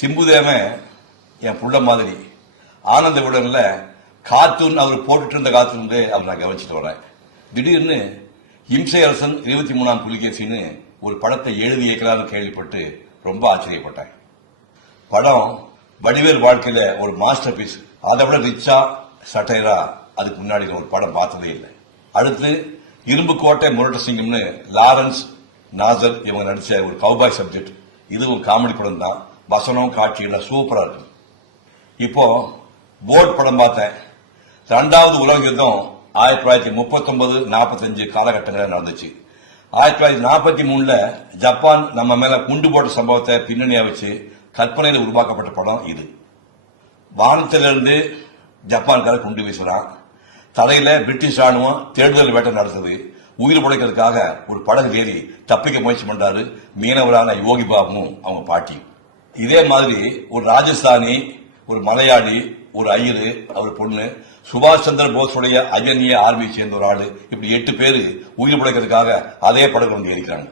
சிம்புதேவன் என் புள்ள மாதிரி. ஆனந்த விடனில் கார்ட்டூன் அவர் போட்டுட்டு இருந்த கார்ட்டூன் வந்து அவர் நான் கவனிச்சுட்டு வரேன். திடீர்னு இம்சை அரசன் இருபத்தி மூணாம் புலிகேசின்னு ஒரு படத்தை எழுதி இயக்கலாம்னு கேள்விப்பட்டு ரொம்ப ஆச்சரியப்பட்டேன். படம் வடிவேல் வாழ்க்கையில ஒரு மாஸ்டர் பீஸ் அதை விட ரிச்சா சட்டைரா அதுக்கு முன்னாடி ஒரு படம் பார்த்ததே இல்லை. அடுத்து இரும்பு கோட்டை முரட்டு சிங்கம்னு லாரன்ஸ் நாசர் இவங்க நடிச்ச ஒரு கவுபாய் சப்ஜெக்ட் இதுவும் காமெடி படம் தான் வசனம் காட்சி சூப்பராக சூப்பரா இருக்கு. இப்போ போர்ட் படம் பார்த்தேன். ரெண்டாவது உலக யுத்தம் ஆயிரத்தி தொள்ளாயிரத்தி முப்பத்தொன்பது நாற்பத்தஞ்சு காலகட்டங்களில் நடந்துச்சு. ஆயிரத்தி தொள்ளாயிரத்தி நாற்பத்தி மூணுல ஜப்பான் நம்ம மேல குண்டு போட்ட சம்பவத்தை பின்னணியா வச்சு கற்பனையில் உருவாக்கப்பட்ட படம் இது. வானத்திலிருந்து ஜப்பான்கார குண்டு வீசுறான். தலையில பிரிட்டிஷ் ராணுவம் தேடுதல் வேட்டை நடத்துது. உயிர் பிழைக்கிறதுக்காக ஒரு படகு ஏறி தப்பிக்க முயற்சி பண்றாரு மீனவரான யோகி பாபுவும் அவங்க பாட்டி. இதே மாதிரி ஒரு ராஜஸ்தானி ஒரு மலையாளி ஒரு ஐயரு அவர் பொண்ணு சுபாஷ் சந்திர போஸுடைய அயனிய ஆர்மியை சேர்ந்த ஒரு ஆளு. இப்படி எட்டு பேர் உயிர் பிழைக்கிறதுக்காக அதே படகு வந்து ஏறிக்கிறாங்க.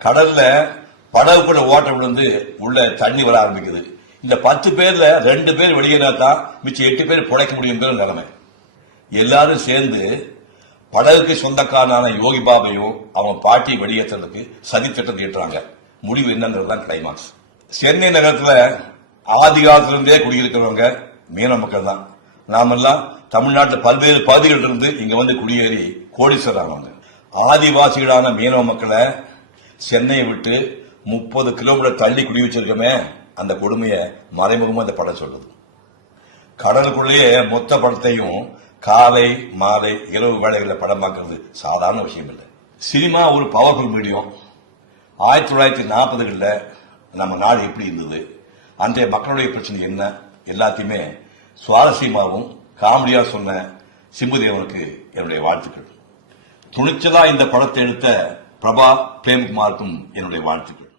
கடல்ல படகுக்குள்ள ஓட்டம் விழுந்து உள்ள தண்ணி வர ஆரம்பிக்குது. இந்த பத்து பேர்ல ரெண்டு பேர் வெளியேறா தான் மிச்சம் எட்டு பேர் பிழைக்க முடியுங்கிற நிலைமை. எல்லாரும் சேர்ந்து படகுக்கு சொந்தக்காரனான யோகி பாபையும் அவன் பாட்டி வெளியேற்றுறதுக்கு சதித்திட்டம் தீட்டுறாங்க முடிவு என்னங்கிறது தான் கிளைமாக்ஸ் சென்னை நகரத்துல ஆதி காலத்திலிருந்தே குடியிருக்கிறவங்க மீன மக்கள் தான் நாமெல்லாம் தமிழ்நாட்டில் பல்வேறு பகுதிகளில் இருந்து இங்க வந்து குடியேறி கோடீஸ்வராங்க ஆதிவாசிகளான மீனவ மக்களை சென்னையை விட்டு முப்பது கிலோமீட்டர் தள்ளி குடி வச்சிருக்கோமே அந்த கொடுமையை மறைமுகமா இந்த படம் சொல்லுது. கடலுக்குள்ளேயே மொத்த படத்தையும் காலை மாலை இரவு வேலைகளில் படமாக்குறது சாதாரண விஷயம் இல்லை. சினிமா ஒரு பவர்ஃபுல் மீடியம் ஆயிரத்தி தொள்ளாயிரத்தி நாற்பதுகளில் நம்ம நாடு எப்படி இருந்தது? அன்றைய மக்களுடைய பிரச்சனை என்ன? எல்லாத்தையுமே சுவாரஸ்யமாகவும் காமெடியாக சொன்ன சிம்புதேவனுக்கு என்னுடைய வாழ்த்துக்கள். துணிச்சலா இந்த படத்தை எடுத்த பிரபா பிரேம்குமாருக்கும் என்னுடைய வாழ்த்துக்கள்.